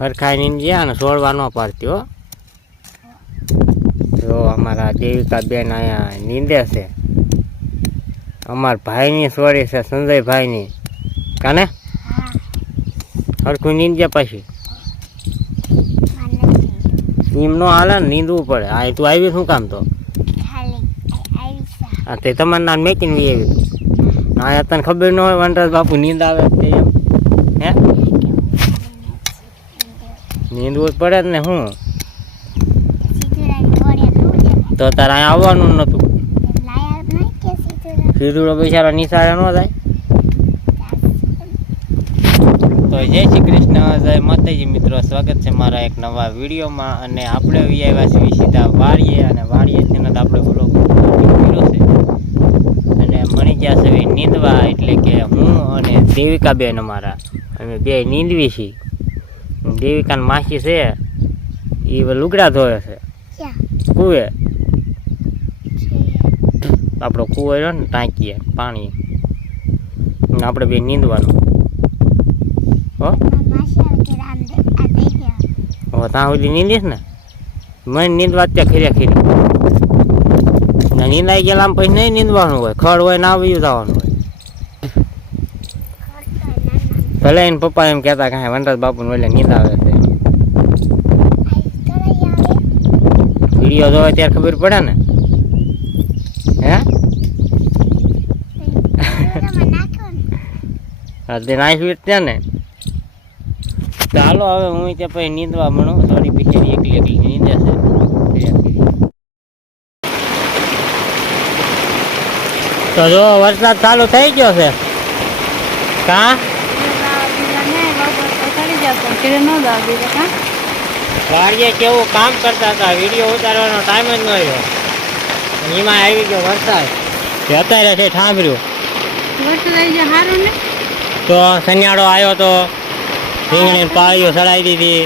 હરખાઈ નીંદ્યા ને છોડવા ન પાડતી હો. જો અમારા દેવિકા બેન અહીંયા નીંદે છે. અમારા ભાઈની સોરી છે, સંજયભાઈની. કાને હરખું નીંદે પછી એમ નો હાલે ને, નીંદવું પડે. આ તું આવી શું કામ તો? હા તે તમારું નામ મેકીને આવી. હા તને ખબર ન હોય વનરાજ બાપુ નીંદ આવે તે એમ? હે નીંદવું જ પડે જ ને. શું તો તારે અહીંયા આવવાનું નતું? સીધુડો બિચારો નિશાળે ન જાય. તો જય શ્રી કૃષ્ણ, જય માતાજી મિત્રો, સ્વાગત છે મારા એક નવા વિડીયોમાં. અને આપણે આવ્યા છીએ સીધા વાડીએ, અને વાડીએથી જ આપણે બ્લોગ કર્યો છે. અને મળી ગયા છે નીંદવા, એટલે કે હું અને દેવિકા બેન અમારા અમે બે નીંદવી છીએ. દેવિકાની માસી છે એ લુગડા ધોવે છે કુએ. આપણો કૂવો રહ્યો ને, ટાંકીએ પાણી, આપણે બે નીંદવાનું. હો ત્યાં સુધી નીંદીશ ને, મને નીંદવા ત્યાં ખીર્યા ખીરી નીંદાઈ ગયેલા આમ પછી નહીં નીંદવાનું હોય. ખડ હોય ને આવી જવાનું હોય. ભલે એને પપ્પા એમ કહેતા કે વનરાજ બાપુને ઓલે નીંદાવે છે. વિડીયો જોવે ત્યારે ખબર પડે ને. હે તે નાખ્યું ત્યાં ને. ચાલો હવે હું ત્યાં પછી નીંદવા મળું. થોડી બિચારી એકલી એકલી નીંદે છે. તો જો વરસાદ ચાલુ થઈ ગયો છે. કા વાડીએ કેવું કામ કરતા હતા, વિડીયો ઉતારવાનો ટાઈમ જ ન રહ્યો. એમાં આવી ગયો વરસાદ. અત્યારે છે ઠાંભર્યું. તો સનિયાળો આવ્યો તો રીંગણી પાળીઓ સડાઈ દીધી.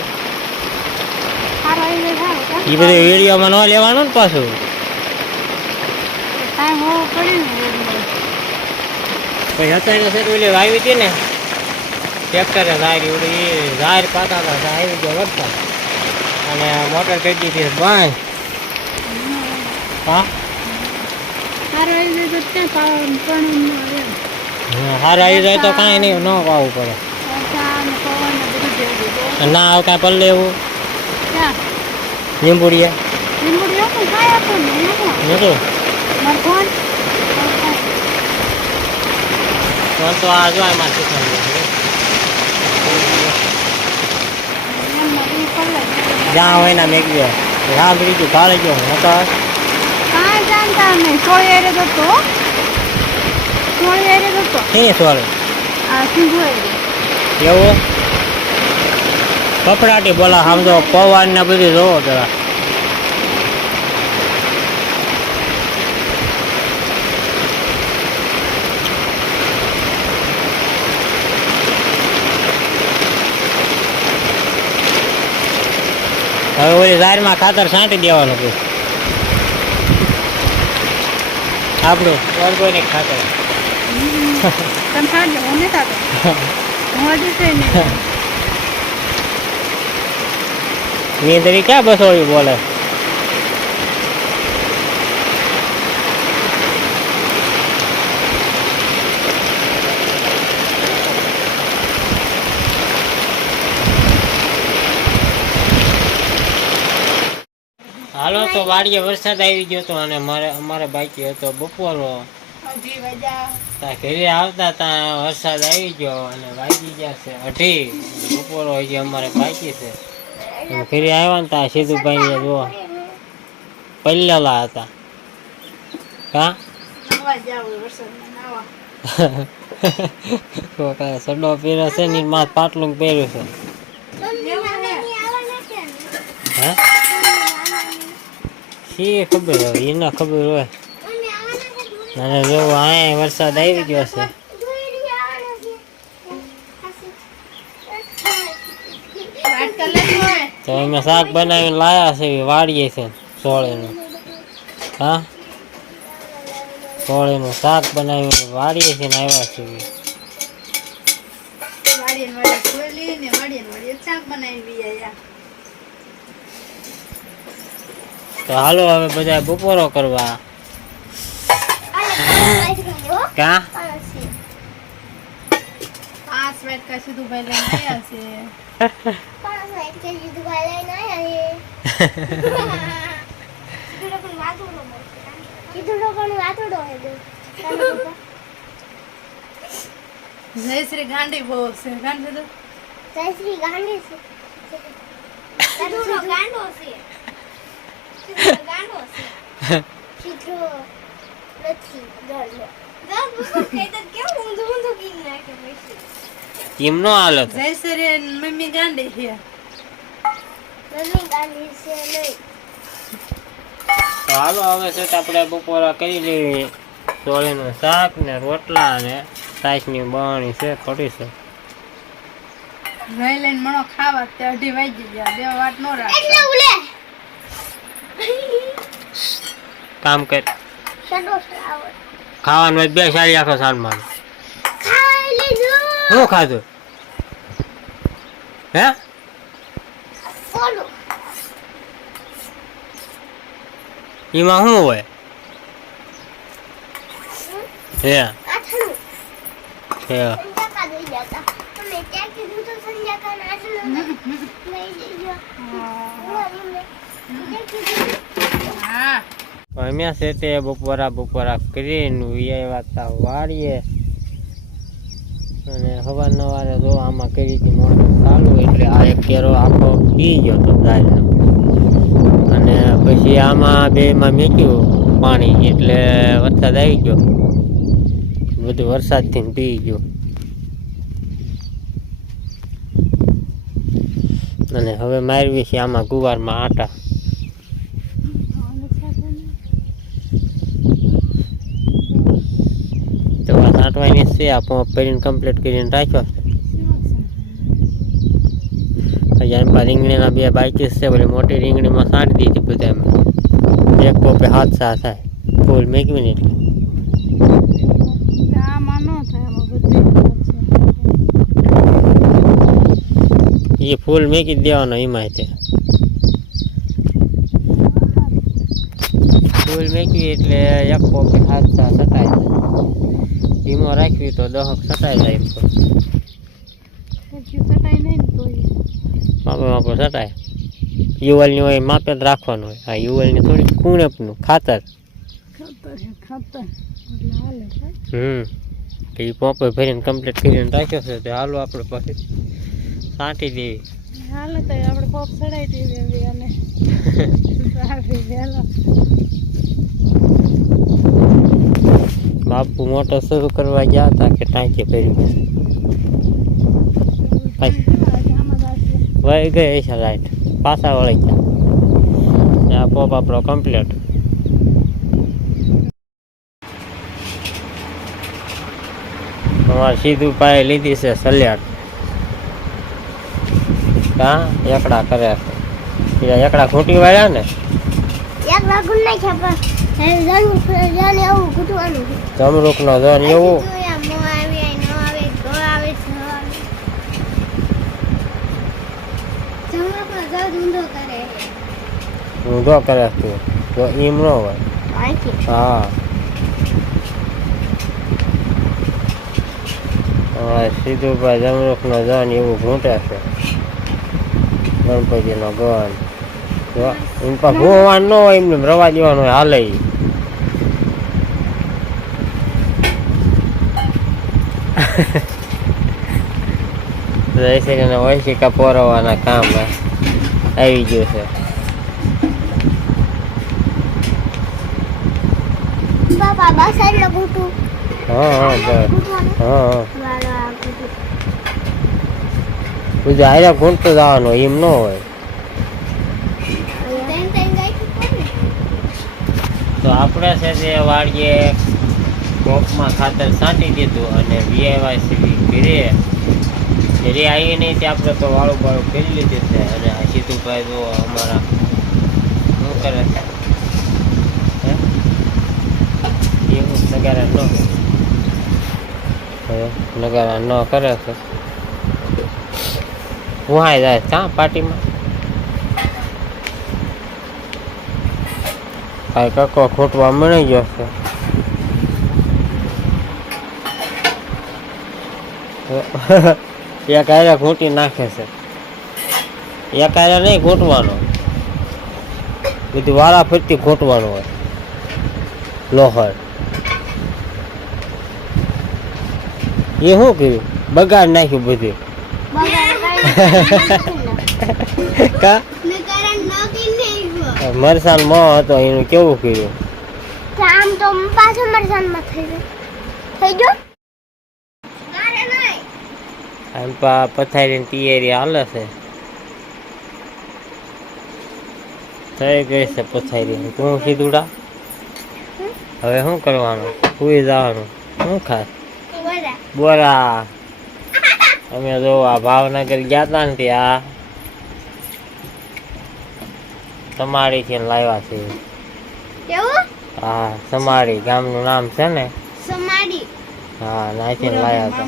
એ બધું વિડીયોમાં ન લેવાનું ને પાછું. પછી અત્યારે છે ઓલી વાવી હતી ને ટ્રેક્ટરે ઝાર ઉડી, ઝાર પાતા હતા. આવી ગયો વરસાદ અને મોટર કરી દીધી બંધ. હા હાર આવી જાય તો કાંઈ નહીં, ન વાવવું પડે. ના આવું કાંઈ પલ્લે એવું લીંબુડીએ નતું તો આ જો એમાં જ્યાં હોય ને મેં ગયો રામ બીજું કાળે ગયો નતો એવું કપડાટી બોલા સમજો પવન ને બધું જોવો જરા. હવે ઓલી ઝારમાં ખાતર છાંટી દેવાનું છે આપણું ઓર્ગેનિક ખાતર. નીંદરી ક્યાં બસોડી બોલે. હાલો તો વાડીએ વરસાદ આવી ગયો હતો અને અમારે બાકી હતો બપોરો. ઘરે આવતા ત્યાં વરસાદ આવી ગયો અને વાગી ગયા છે 2:30. બપોરો હજી અમારે બાકી છે. ઘરે આવ્યા ને ત્યાં સીધુભાઈ જો પલ્લેલા હતા. કા સડો પહેર્યો છે ને માથે પાટલું પહેર્યું છે. હે શી ખબર હોય, એને ખબર હોય. અને જો અહીંયા વરસાદ આવી ગયો છે. તો અમે શાક બનાવીને લાયા છે વાડીએ છે સોળીનું. હા સોળીનું શાક બનાવીને વાડીએ છે ને આવ્યા છે. ઓલી ને વાડીએ શાક બનાવી બી આયા. તો હાલો હવે બધા બપોરો કરવા. કા 5 વાટકા સીધુભાઈ લઈને આયા છે. 5 વાટકા સીધુભાઈ લઈને આયા છે. જયશ્રી ગાંડી બહુ છે. ગાંડી તો જયશ્રી ગાંડી છે. સીધો ગાંડો છે. સીધો ગાંડો છે. સીધો નથી ગાંડો. દસ બપોર ખાઈ તો કેમ ઊંધું કી નાખે પછી. કેમ નો હાલો જયશ્રી મમ્મી ગાંડી છે. મમ્મી ગાંડી છે નહીં. તો હાલો હવે છે આપણે બપોરા કરી લેવી. ચોળીનું શાક ને રોટલા ને છાશની બરણી છે પડી છે. લઈ લઈને મણો ખાવા તે 2:30 વાગી ગયા. 2 વાટ નો રાખ. કામ કર. ખાવાનું હોય 2 સારી આખો સાલમાં. ખાઈ લીધું. શું ખાધું? હે? ઓલું. એમાં શું હોય? હે આઠનું. હે સંજાકા દઈ જતા. તમે ત્યાં કીધું તો સંજાકા ના આઠનું લઈ જજો. હા. અમે છે તે બપોરા કરીને આવ્યા હતા વાળીએ. અને સવારે જો આમાં કરી હતી મોટર ચાલુ એટલે આ એક કેરો આખો પી ગયો તો દાળનો. અને પછી આમાં બેમાં મેક્યું પાણી એટલે વરસાદ આવી ગયો. બધું વરસાદથી પી ગયું. અને હવે મારવી છે આમાં ગુવારમાં આટા. તો આ છાંટવાની છે આ પંપ કરીને કમ્પ્લીટ કરીને રાખ્યો છે. પછી રીંગણીના 2 બાકી છે. પેલી મોટી રીંગણીમાં છાંટી દીધી બધામાં. એક પોપે 7 સા થાય ફૂલ મેકવી ને એટલે. એ ફૂલ મેકી દેવાનો એમાં તે ફૂલ મેકવી એટલે એક પોપે 7 સા સટાય. ધીમો રાખવી તો 10 સટાઈ જાય. માપે સટાય. યુવલની હોય માપે જ રાખવાનું હોય. આ યુવલની થોડી કુણપનું ખાતર. એ પોપે ભરીને કમ્પ્લીટ કરીને રાખ્યો છે. તો હાલો આપણે પછી છાંટી દેવી. હાલો તો આપણે પોપ ચડાવી દેવી અને બાપુ મોટર શરૂ કરવા ગયા હતા કે ટાંકી ભરી વહી ગઈ છે લાઈટ. પાછા વળી ગયા. આ પોપ આપણો કમ્પ્લીટ. અમારે સીધું પાયે લીધી છે સલિયાટ. હા એકડા કરે છે. એકડા ખૂટી વાળ્યા ને જમરૂખ નો જોન એવું. ઊંધો કરે તું તો એમ ન હોય. હા સીધું ભાઈ જમરૂખ નો જોન એવું ઘૂંટે છે. ગણપતિ નો ગણ એમ પણ ભૂવાનું ન હોય. એમને રવા દેવાનું હોય હાલે. વૈશિકા પોરવાના કામ આવી ગયું છે. બધું હારે ઘૂંટતું જવાનું એમ ન હોય. તો આપણે છે તે વાડીએ કોપમાં ખાતર છાંટી દીધું અને વીઆઈવાય ઘરે આવી નહીં તે આપણે તો વાળું કરી લીધું છે. અને આ સીધુભાઈ જો અમારા શું કરે છે એવું નગારા ન કરે છે. હું આય જાય ચા પાર્ટીમાં કાંઈ કક્કો ખૂટવા મળી ગયો છે. એક હારે ખૂટી નાખે છે. એક હારે નહીં ખૂટવાનો, બધું વારા ફરતી ખૂટવાનું હોય. લોહર એ શું કર્યું? બગાડ નાખ્યું બધું. કા મરસાન મો હતો એનું કેવું કર્યું? આમ તો પાછો મરસાનમાં થઈ ગયો. આમ પથારીની તૈયારી હાલે છે. થઈ ગઈ છે પથારી. તું સીધુડા હવે શું કરવાનું? સુઈ જવાનું. શું ખાસ? બોરા. અમે જો આ ભાવનગર ગયા હતા ને ત્યાં સમાડી થી લાવ્યા છે. કેવું? હા, સમાડી ગામનું નામ છે ને. સમાડી. હા, નાથી લાવ્યા હતા.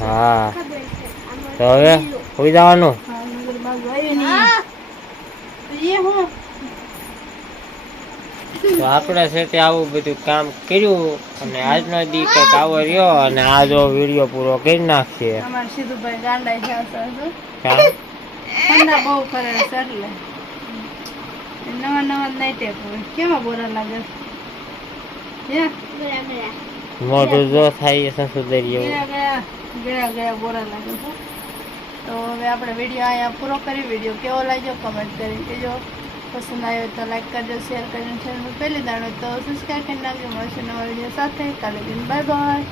હા, તો હવે સુઈ જવાનું. તો આપણે છે આવું બધું કામ કર્યું અને આજનો દી કંઈક આવો રહ્યો અને આ જો વિડીયો પૂરો કરી નાખીએ. સીધુભાઈ ગાંડા હા? બહુ કરે છે એટલે નવા નહીં ટેપ હોય. કેવા બોરા લાગે મોઢું જો થાય સંસુદરી એવું. ગયા બોરા લાગે છે. તો હવે આપણે વિડીયો અહીંયા પૂરો કરી. વિડીયો કેવો લાગ્યો કમેન્ટ કરી કહેજો. પસંદ આવ્યો તો લાઈક કરજો, શેર કરજો. ચેનલ પહેલી દાડો તો સબસ્ક્રાઈબ કરી નાખજો. મળશે નવા વિડીયો સાથે. કાલે દિન બાય બાય.